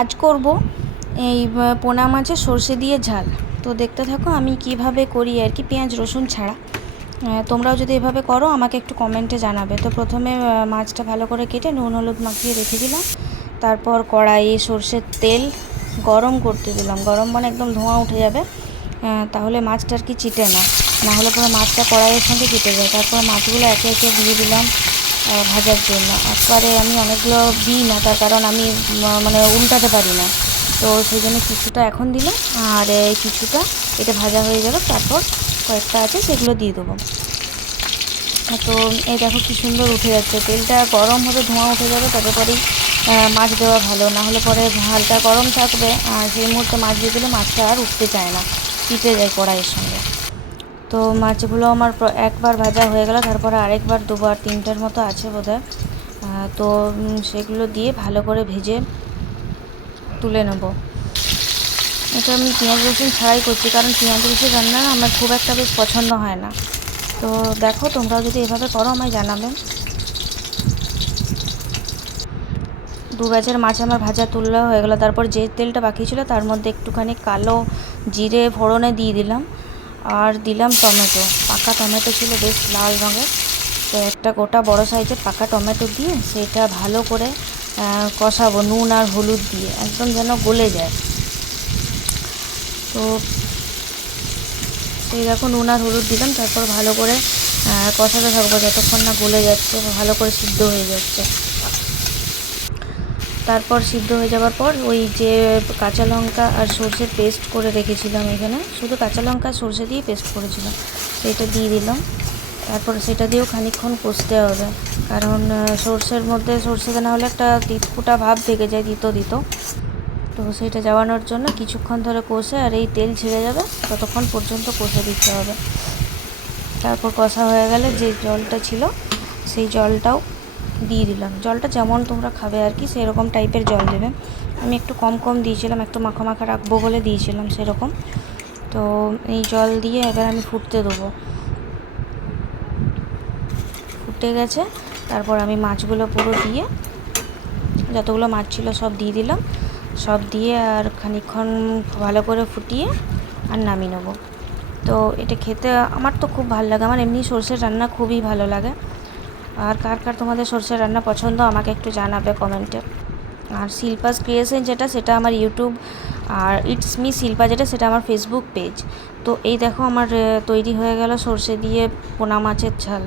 আজ করব। এই পোনা মাছের সর্ষে দিয়ে ঝাল। তো দেখতে থাকো, আমি কীভাবে করি আর কি, পেঁয়াজ, রসুন ছাড়া। তোমরাও যদি এভাবে করো, আমাকে একটু কমেন্টে জানাবে। তো প্রথমে মাছটা ভালো করে কেটে নুন, হলুদ মাখিয়ে রেখে দিলাম। তারপর কড়াইয়ে সর্ষের তেল গরম করতে দিলাম। গরম মানে একদম ধোঁয়া উঠে যাবে। তাহলে মাছটা আর কি চিটে না। না হলে পরে মাছটা কড়াইয়ের সঙ্গে চিটে যায়। তারপর মাছগুলো একে একে দিয়ে দিলাম। ভাজার জন্য। একবারে আমি অনেকগুলো দিই না, তার কারণ আমি মানে উল্টাতে পারি না। তো সেই জন্য কিছুটা এখন দিলাম, আর কিছুটা এটা ভাজা হয়ে যাবে তারপর কয়েকটা আছে সেগুলো দিয়ে দেবো। তো এই দেখো কি সুন্দর উঠে যাচ্ছে, তেলটা গরম হবে ধোঁয়া উঠে যাবে তারপরেই মাছ দেওয়া ভালো, না হলে পরে হালকা গরম থাকবে, আর সেই মুহূর্তে মাছ দিয়ে দিলে মাছটা আর উঠতে চায় না চিটে যায় কড়াইয়ের সঙ্গে। তো মাছগুলো আমার একবার ভাজা হয়ে গেল তারপরে আরেকবার দুবার তিনটার মতো আছে আহ, তো সেগুলো দিয়ে ভালো করে ভেজে তুলে নেব। এটা আমি পেঁয়াজ রসুন ছাড়াই করছি কারণ পেঁয়াজ রসুন রান্না আমার খুব একটা বেশ পছন্দ হয় না। তো দেখো তোমরাও যদি এভাবে করো আমায় জানাবে। দু ব্যাচের মাছ আমার ভাজা তুললে হয়ে গেলো। তারপর যে তেলটা বাকি ছিল তার মধ্যে একটুখানি কালো জিরে ফোড়নে দিয়ে দিলাম। আর দিলাম টমেটো। পাকা টমেটো ছিল বেশ লাল রঙের। তো একটা গোটা বড় সাইজের পাকা টমেটো দিয়ে সেটা ভালো করে কষাবো নুন আর হলুদ দিয়ে, একদম যেন গলে যায়। তো সেই দেখো নুন আর হলুদ দিলাম, তারপর ভালো করে কষাতে থাকব যতক্ষণ না গলে যাচ্ছে, ভালো করে সিদ্ধ হয়ে যাচ্ছে। তারপর সিদ্ধ হয়ে যাওয়ার পর ওই যে কাঁচা লঙ্কা আর সর্ষের পেস্ট করে রেখেছিলাম এখানে। শুধু কাঁচা লঙ্কা সর্ষে দিয়ে পেস্ট করেছিলাম। সেটা দিয়ে দিলাম। তারপর সেটা দিয়েও খানিকক্ষণ কষতে হবে। কারণ সর্ষের মধ্যে সর্ষে না হলে একটা তিতকুটা ভাব থেকে যায় দিত দিত তো সেটা যাওয়ানোর জন্য কিছুক্ষণ ধরে কষে আর এই তেল ছেড়ে যাবে। ততক্ষণ পর্যন্ত কষে দিতে হবে। তারপর কষা হয়ে গেলে যে জলটা ছিল, সেই জলটাও দিয়ে দিলাম। জলটা যেমন তোমরা খাবে আর কি, সেরকম টাইপের জল দেবে। আমি একটু কম কম দিয়েছিলাম, একটু মাখা মাখা রাখব বলে দিয়েছিলাম সেরকম। তো এই জল দিয়ে এবার আমি ফুটতে দেবো। ফুটে গেছে, তারপর আমি মাছগুলো পুরো দিয়ে যতগুলো মাছ ছিল সব দিয়ে দিলাম। সব দিয়ে আর খানিকক্ষণ ভালো করে ফুটিয়ে আর নামিয়ে নেব। তো এটা খেতে আমার তো খুব ভালো লাগে, আমার এমনি সর্ষের রান্না খুবই ভালো লাগে। আর কার কার তোমাদের সরষের রান্না পছন্দ আমাকে একটু জানাবে কমেন্টে। আর শিল্পাস ক্রিয়েশন যেটা, সেটা আমার ইউটিউব আর ইটস মি শিল্পা যেটা, সেটা আমার ফেসবুক পেজ তো এই দেখো আমার তৈরি হয়ে গেল সর্ষে দিয়ে পোনা মাছের ঝাল।